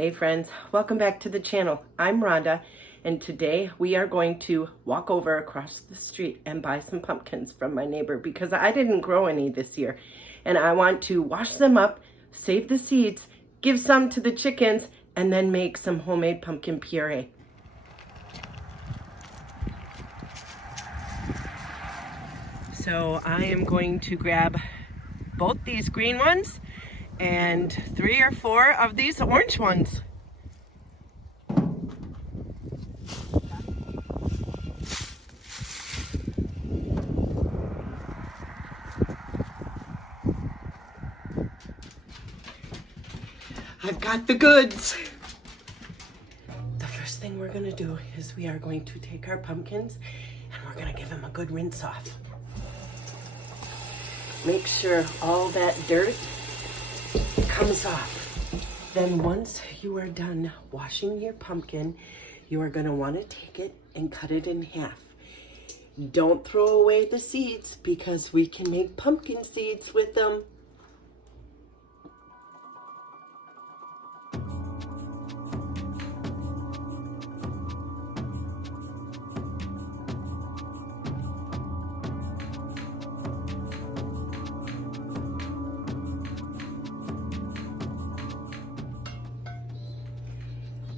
Hey friends, welcome back to the channel. I'm Rhonda, and today we are going to walk over across the street and buy some pumpkins from my neighbor because I didn't grow any this year. And I want to wash them up, save the seeds, give some to the chickens, and then make some homemade pumpkin puree. So I am going to grab both these green ones and 3 or 4 of these orange ones. I've got the goods. The first thing we're gonna do is we are going to take our pumpkins and we're gonna give them a good rinse off. Make sure all that dirt comes off. Then once you are done washing your pumpkin, you are gonna wanna take it and cut it in half. Don't throw away the seeds because we can make pumpkin seeds with them.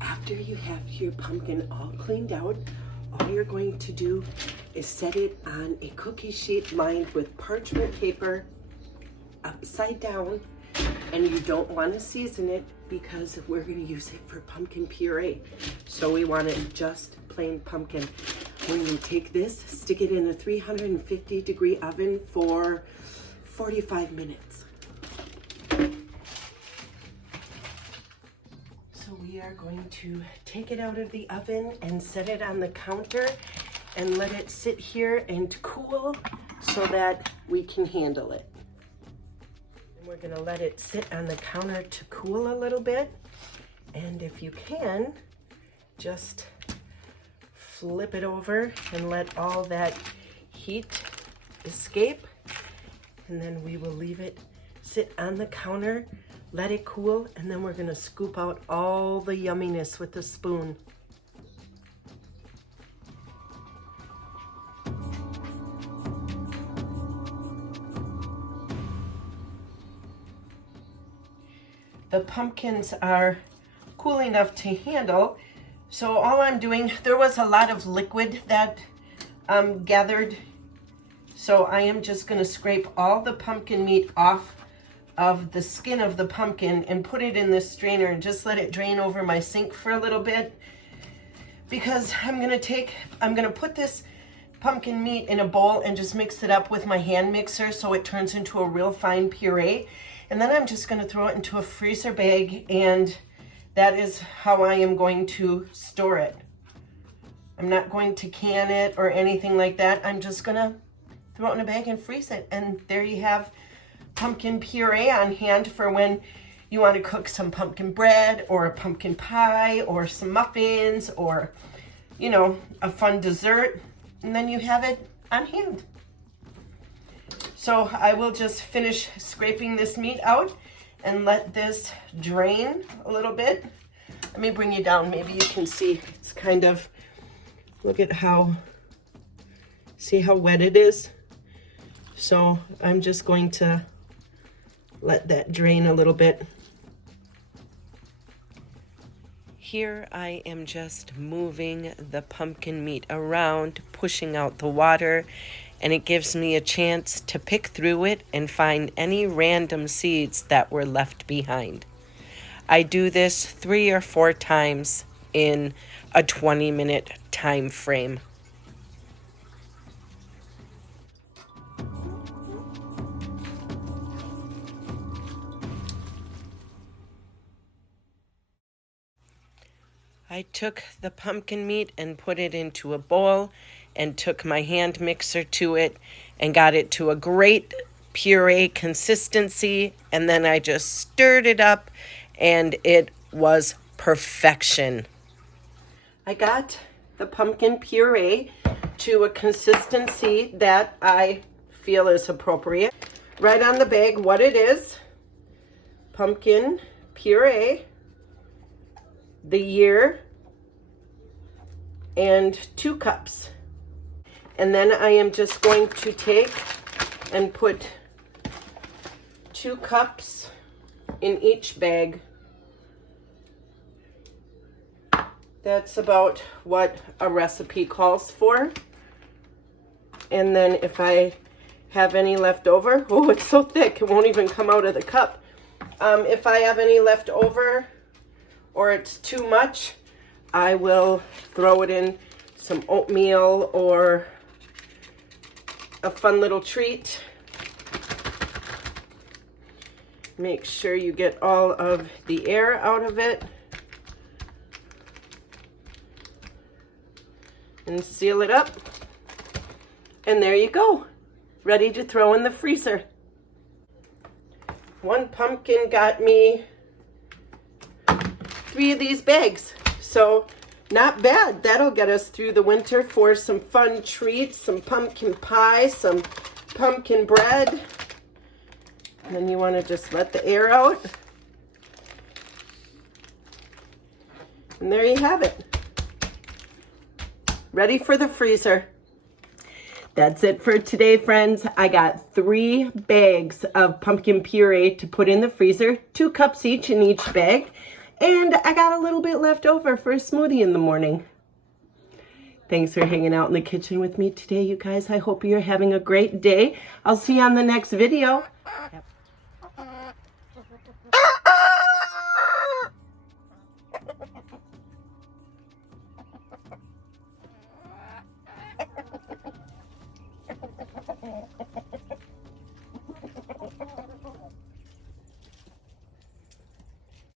After you have your pumpkin all cleaned out, all you're going to do is set it on a cookie sheet lined with parchment paper upside down, and you don't want to season it because we're going to use it for pumpkin puree. So we want it just plain pumpkin. We're going to take this, stick it in a 350-degree oven for 45 minutes. We are going to take it out of the oven and set it on the counter and let it sit here and cool so that we can handle it. And we're going to let it sit on the counter to cool a little bit. And if you can, just flip it over and let all that heat escape. And then we will leave it sit on the counter, let it cool, and then we're gonna scoop out all the yumminess with a spoon. The pumpkins are cool enough to handle, so all I'm doing, there was a lot of liquid that gathered, so I am just gonna scrape all the pumpkin meat off of the skin of the pumpkin and put it in this strainer and just let it drain over my sink for a little bit, because I'm gonna put this pumpkin meat in a bowl and just mix it up with my hand mixer so it turns into a real fine puree. And then I'm just gonna throw it into a freezer bag, and that is how I am going to store it. I'm not going to can it or anything like that. I'm just gonna throw it in a bag and freeze it, and there you have pumpkin puree on hand for when you want to cook some pumpkin bread or a pumpkin pie or some muffins or, you know, a fun dessert, and then you have it on hand. So I will just finish scraping this meat out and let this drain a little bit. Let me bring you down, maybe you can see. It's kind of, look at how, see how wet it is? So I'm just going to let that drain a little bit. Here I am just moving the pumpkin meat around, pushing out the water, and it gives me a chance to pick through it and find any random seeds that were left behind. I do this 3 or 4 times in a 20-minute time frame. I took the pumpkin meat and put it into a bowl and took my hand mixer to it and got it to a great puree consistency, and then I just stirred it up and it was perfection. I got the pumpkin puree to a consistency that I feel is appropriate. Right on the bag what it is: pumpkin puree the year, and 2 cups. And then I am just going to take and put 2 cups in each bag. That's about what a recipe calls for. And then if I have any left over, oh, it's so thick, it won't even come out of the cup. If I have any left over or it's too much, I will throw it in some oatmeal or a fun little treat. Make sure you get all of the air out of it. And seal it up. And there you go. Ready to throw in the freezer. 1 pumpkin got me 3 of these bags. So not bad. That'll get us through the winter for some fun treats, some pumpkin pie, some pumpkin bread. And then you want to just let the air out. And there you have it. Ready for the freezer. That's it for today, friends. I got 3 bags of pumpkin puree to put in the freezer, 2 cups each in each bag, and I got a little bit left over for a smoothie in the morning. Thanks for hanging out in the kitchen with me today, you guys. I hope you're having a great day. I'll see you on the next video.